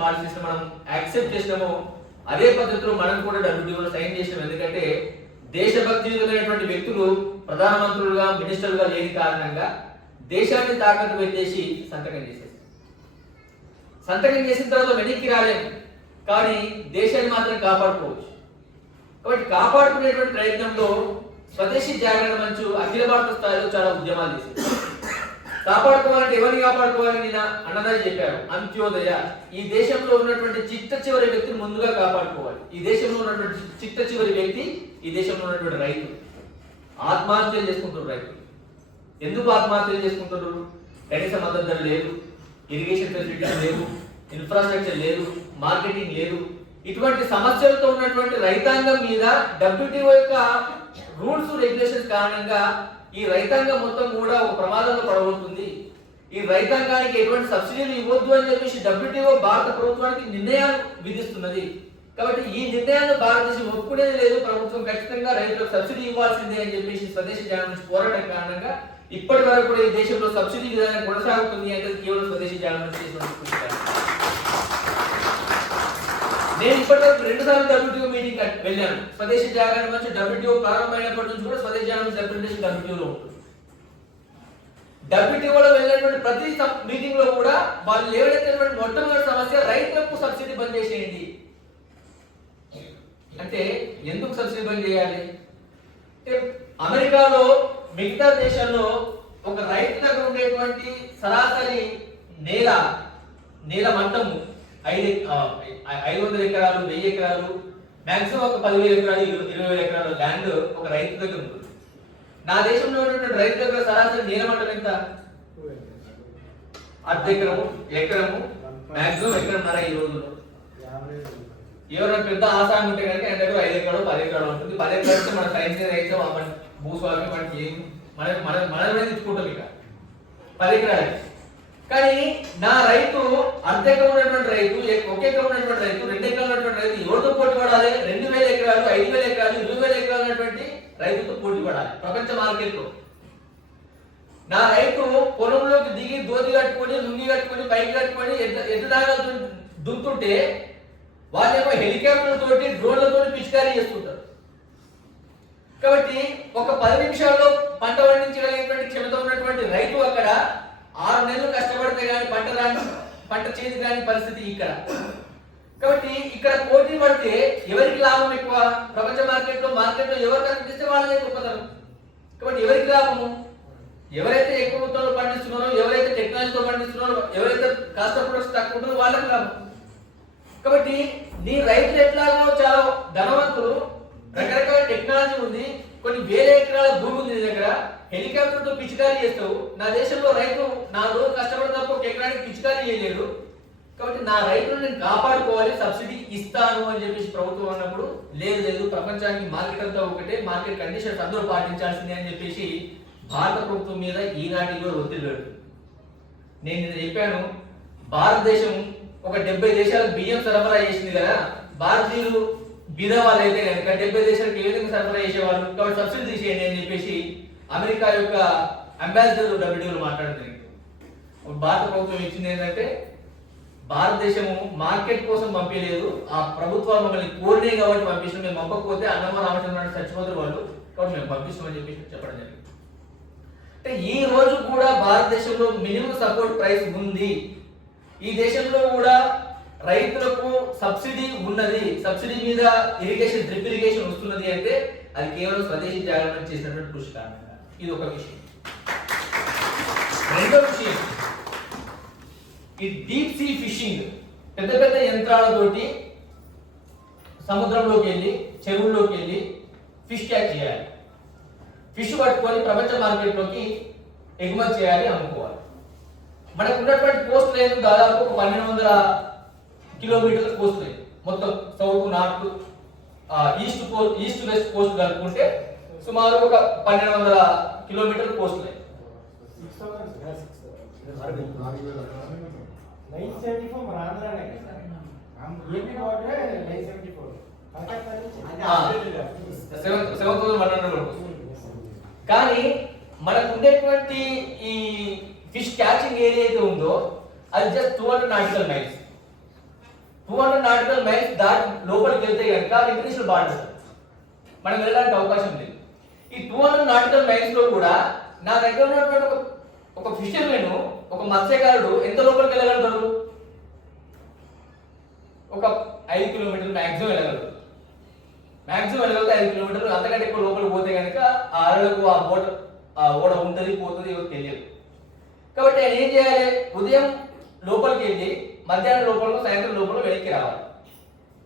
Policies మనం accept చేసినామో అదే పద్ధతిలో మనం కూడా డబ్ల్యూటీఓలో సైన్ చేసినాం. ఎందుకంటే దేశభక్తియుతమైనటువంటి వ్యక్తులు ప్రధానమంత్రులుగా మినిస్టర్లుగా లేని కారణంగా దేశాన్ని తాకట్టు పెట్టేసి సంతకం చేసేసారు సంతకం చేసిన తర్వాత వెనక్కి రాలేము కానీ దేశాన్ని మాత్రం కాపాడుకోవచ్చు. కాబట్టి కాపాడుకునేటువంటి ప్రయత్నంలో స్వదేశీ జాగరణ మంచు అఖిల భారత స్థాయిలో చాలా ఉద్యమాలు చేసింది. కాపాడుకోవాలంటే ఎవరిని కాపాడుకోవాలి నేను అన్నదాన్ని చెప్పారు. అంత్యోదయ. ఈ దేశంలో ఉన్నటువంటి చిత్త చివరి వ్యక్తిని ముందుగా కాపాడుకోవాలి. ఈ దేశంలో ఉన్నటువంటి చిత్త చివరి వ్యక్తి ఈ దేశంలో ఉన్నటువంటి రైతు. ఆత్మహత్యలు చేసుకుంటారు రైతులు ఎందుకు ఆత్మహత్యలు చేసుకుంటున్నారు? కనీస మద్దతు ధర లేదు ఇరిగేషన్ ఫెసిలిటీస్ లేవు. ఇన్ఫ్రాస్ట్రక్చర్ లేదు. మార్కెటింగ్ లేదు. ఇటువంటి సమస్యలతో ఉన్నటువంటి రైతాంగం మీద డబ్ల్యూటీఓ యొక్క రూల్స్ రెగ్యులేషన్స్ కారణంగా ఈ రైతాంగం మొత్తం కూడా ఒక ప్రమాదంలో పడబోతుంది ఈ రైతాంగానికి ఎటువంటి సబ్సిడీలు ఇవ్వద్దు అని చెప్పేసి డబ్ల్యూటీఓ భారత ప్రభుత్వానికి నిర్ణయాలు విధిస్తున్నది. కాబట్టి ఈ నిర్ణయాన్ని భారతదేశం ఒప్పుకునేది లేదు. ప్రభుత్వం ఖచ్చితంగా రైతులకు సబ్సిడీ ఇవ్వాల్సిందే అని చెప్పేసి స్వదేశీ జాగరణ నుంచి పోరాటం కారణంగా ఇప్పటి వరకు కూడా ఈ దేశంలో సబ్సిడీ విధానం కొనసాగుతుంది అంటే కేవలం స్వదేశీ జాగరణ నుంచి నేను ఇప్పటివరకు రెండు సార్లు డబ్ల్యూటీఓ మీటింగ్ వెళ్ళాను. స్వదేశీ జాగరణ నుంచి డబ్ల్యూటీఓ ప్రారంభమైనప్పటి నుంచి కూడా స్వదేశీ జాగరణ రిప్రజెంటేషన్ డబ్ల్యూటీఓలో ఉంటుంది. డబ్ల్యూటీఓలో వెళ్ళినటువంటి ప్రతి మీటింగ్లో కూడా వాళ్ళు లేవనెత్తినటువంటి మొట్టమొదటి సమస్య రైతులకు సబ్సిడీ బంద్ చేసేయండి. అంటే ఎందుకు సబ్సిడీ బంద్ చేయాలి? అమెరికాలో మిగతా దేశాల్లో ఒక రైతు దగ్గర ఉండేటువంటి సరాసరి నేల నేల మట్టము ఐదు ఐదు వందల ఎకరాలు వెయ్యి ఎకరాలు మాక్సిమం ఒక పదివేల ఎకరాలు ఇరవై ఇరవై వేల ఎకరాలు ల్యాండ్ ఒక రైతు దగ్గర ఉంటుంది. నా దేశంలో ఉన్నటువంటి రైతు దగ్గర సరాసరి నేలమంటారు ఎంత? అర్ధ ఎకరము ఎకరము ఎకరం మరి ఈ రోజుల్లో. ఎవరైనా పెద్ద ఆసారం ఉంటే కనుక ఆయన దగ్గర ఐదు ఎకరాలు పది ఎకరాలు ఉంటుంది. పది ఎకరాలు ఉంటే మన సైన్స్ రైతు మన భూస్వామి మనకి ఏం మన మన మన తెచ్చుకుంటాం ఇక. పది ఎకరాలు. కానీ నా రైతు అర్ధ ఎకరం ఉన్నటువంటి రైతు ఎ- ఒక ఎకరం ఉన్నటువంటి రైతు రెండు ఎకరాలు ఉన్నటువంటి రైతు ఎవరితో పోటీ పడాలి రెండు వేల ఎకరాలు ఐదు వేల ఎకరాలు ఇరవై వేల ఎకరాలు ఉన్నటువంటి రైతుతో పోటీ పడాలి ప్రపంచ మార్కెట్లో. నా రైతు పొలంలోకి దిగి దోతి కట్టుకొని లుంగి కట్టుకొని బైక్ కట్టుకొని ఎట్లా ఎట్లా దాకా దున్- దున్తుంటే వాళ్ళేమో హెలికాప్టర్ తోటి డ్రోన్లతో పిచికారీ చేస్తుంటారు. కాబట్టి ఒక పది నిమిషాల్లో పంట పండించగలిగినటువంటి క్షమత ఉన్నటువంటి రైతు అక్కడ ఆరు నెలలు కష్టపడితే కానీ పంట రాని పంట చేతి కాని పరిస్థితి ఇక్కడ. కాబట్టి ఇక్కడ పోటీ పడితే ఎవరికి లాభం ఎక్కువ? ప్రపంచ మార్కెట్లో మార్కెట్లో ఎవరు కనిపిస్తే వాళ్ళే గొప్పతనం. కాబట్టి ఎవరికి లాభము? ఎవరైతే ఎక్కువ మొత్తంలో పండిస్తున్నారో ఎవరైతే టెక్నాలజీతో పండిస్తున్నారో ఎవరైతే కాస్ట్ ఆఫ్ ప్రొడక్ట్స్ తక్కువ ఉంటుందో వాళ్ళకి లాభం. కాబట్టి నీ రైతులు ఎట్లాగో చాలా ధనవంతులు. రకరకాల టెక్నాలజీ ఉంది. కొన్ని వేల ఎకరాల భూమి ఉంది నీ దగ్గర. హెలికాప్టర్తో పిచికారీ చేస్తావు. నా దేశంలో రైతు నా రోజు కష్టపడినప్పుడు ఒక ఎకరానికి పిచికారీ చేయలేడు. కాబట్టి నా రైతులను నేను కాపాడుకోవాలి సబ్సిడీ ఇస్తాను అని చెప్పేసి ప్రభుత్వం అన్నప్పుడు లేదు లేదు ప్రపంచానికి మార్కెట్ అంతా ఒకటే మార్కెట్ కండిషన్స్ అందరూ పాటించాల్సిందే అని చెప్పేసి భారత ప్రభుత్వం మీద ఈనాటి కూడా ఒత్తిడి నేను నిన్న చెప్పాను భారతదేశం ఒక డెబ్బై దేశాలకు బియ్యం సరఫరా చేసింది కదా భారతీయులు బీద వాళ్ళు అయితే కనుక డెబ్బై దేశాలకు ఏ విధంగా సరఫరా చేసేవాళ్ళు? కాబట్టి సబ్సిడీ తీసేయండి అని చెప్పేసి అమెరికా యొక్క అంబాసిడర్ డబ్ల్యూడీలో మాట్లాడడం జరిగింది. భారత ప్రభుత్వం ఇచ్చింది ఏంటంటే భారతదేశము మార్కెట్ కోసం పంపించలేదు ఆ ప్రభుత్వాలు మమ్మల్ని కోరినే కాబట్టి పంపించాం మేము పంపకపోతే అన్నమ్మ రామచంద్ర చచ్చిపోతారు వాళ్ళు కాబట్టి మేము పంపిస్తామని చెప్పి చెప్పడం జరిగింది. అంటే ఈ రోజు కూడా భారతదేశంలో మినిమం సపోర్ట్ ప్రైస్ ఉంది. ఈ దేశంలో కూడా రైతులకు సబ్సిడీ ఉన్నది. సబ్సిడీ మీద ఇరిగేషన్ డ్రిప్ ఇరిగేషన్ వస్తున్నది అంటే అది కేవలం స్వదేశీ జాగ్రత్త చేసినటువంటి కృషి కారణంగా. ఇది ఒక విషయం. రెండో విషయం ఈ డీప్ సీ ఫిషింగ్ పెద్ద పెద్ద యంత్రాలతోటి సముద్రంలోకి వెళ్ళి చెరువుల్లోకి వెళ్ళి ఫిష్ క్యాచ్ చేయాలి. ఫిష్ పట్టుకొని ప్రపంచ మార్కెట్లోకి ఎగుమతి చేయాలి అమ్ముకోవాలి. మనకు ఉన్నటువంటి కోస్ట్ లైన్ దాదాపు ఒక పన్నెండు వందల కిలోమీటర్ల కోస్ట్ లైన్ మొత్తం south north east coast east west coast కలుపుకుంటే సుమారు ఒక పన్నెండు వందల కిలోమీటర్ల coast line. Seven seven thousand one hundred కానీ మనకు ఉండేటువంటి ఈ ఫిష్ క్యాచింగ్ ఏరియా అయితే ఉందో అది just two hundred nautical miles two hundred nautical miles దాటి లోపలికి వెళ్తే కనుక ఇంటర్నేషనల్ బార్డర్. మనం వెళ్ళడానికి అవకాశం లేదు. ఈ టూ హండ్రెడ్ నాటికల్ మైల్స్లో కూడా నా దగ్గర ఉన్నటువంటి ఒక ఒక ఫిషర్మెన్ ఒక మత్స్యకారుడు ఎంత లోపలికి వెళ్ళగలుగుతాడు? ఒక ఐదు కిలోమీటర్లు మ్యాక్సిమం వెళ్ళగలరు మ్యాక్సిమం వెళ్ళగలిగితే ఐదు కిలోమీటర్లు అంతకంటే ఎక్కువ లోపలికి పోతే కనుక ఆ అరలకు ఆ బోట్ ఆ ఓడ ఉంటుంది పోతుంది ఎవరికి తెలియదు. కాబట్టి ఆయన ఏం చేయాలి? ఉదయం లోపలికి వెళ్ళి మధ్యాహ్నం లోపల సాయంత్రం లోపల వెనక్కి రావాలి.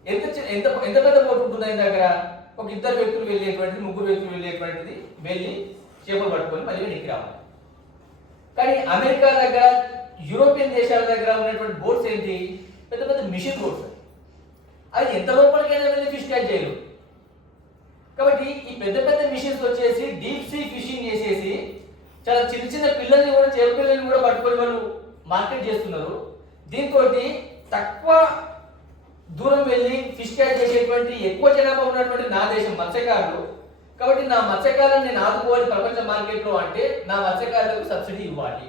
ఎంత ఎంత ఎంత పెద్ద బోట్ ఉంటుంది ఆయన దగ్గర? ఒక ఇద్దరు వ్యక్తులు వెళ్ళేటువంటిది ముగ్గురు వ్యక్తులు వెళ్ళేటువంటిది వెళ్ళి చేపలు పట్టుకొని మళ్ళీ వెనక్కి రావాలి. కానీ అమెరికా దగ్గర యూరోపియన్ దేశాల దగ్గర ఉన్నటువంటి బోట్స్ ఏంటి? పెద్ద పెద్ద మిషన్ బోట్స్ అది ఎంత లోపలికైనా వెళ్ళి ఫిష్ క్యాచ్ చేయరు కాబట్టి ఈ పెద్ద పెద్ద మిషన్స్ వచ్చేసి డీప్ సీ ఫిషింగ్ చేసేసి చాలా చిన్న చిన్న పిల్లల్ని కూడా చేప పిల్లల్ని కూడా పట్టుకొని వాళ్ళు మార్కెట్ చేస్తున్నారు. దీంతో తక్కువ దూరం వెళ్ళి ఫిష్ క్యాచ్ చేసేటువంటి ఎక్కువ జనాభా ఉన్నటువంటి నా దేశం మత్స్యకారులు. కాబట్టి నా మత్స్యకారులను నేను ఆదుకోవాలి ప్రపంచ మార్కెట్లో అంటే నా మత్స్యకారులకు సబ్సిడీ ఇవ్వాలి.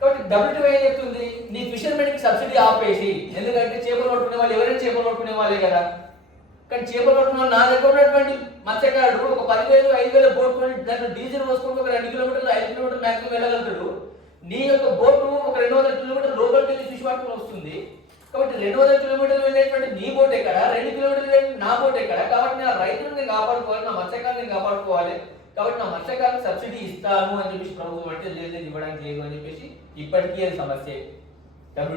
కాబట్టి డబ్ల్యూటీఓ ఏం చెప్తుంది? నీ ఫిషర్మెన్కి సబ్సిడీ ఆపేసి. ఎందుకంటే చేపలు పట్టుకునే వాళ్ళు ఎవరైనా చేపలు పట్టుకునే వాళ్ళే కదా. కానీ చేపలు పట్టుకునే వాళ్ళు నా దగ్గర ఉన్నటువంటి మత్స్యకారుడు ఒక పదివేలు ఐదు వేల బోట్ కొని దాంట్లో డీజిల్ పోసుకుంటూ ఒక రెండు కిలోమీటర్లు ఐదు కిలోమీటర్లు మ్యాక్సిమం వెళ్ళగలుగుతాడు. నీ యొక్క బోటు ఒక రెండు వందల కిలోమీటర్ లోపలికి వెళ్ళి ఫిష్ పట్టుకుని వస్తుంది. కాబట్టి రెండు వందల కిలోమీటర్లు వెళ్ళేటువంటి నీ బోట్ ఎక్కడ? రెండు కిలోమీటర్లు వెళ్ళే నా బోట్ ఎక్కడ? కాబట్టి నా రైతులను కాపాడుకోవాలి నా మత్స్యకారులను కాపాడుకోవాలి. కాబట్టి నా మత్స్యకారులకు సబ్సిడీ ఇస్తాను అని చెప్పేసి ప్రభుత్వం అంటే లేదు లేదు, ఇవ్వడానికి లేదు అని చెప్పేసి ఇప్పటికీ అది సమస్య. డబ్ల్యూ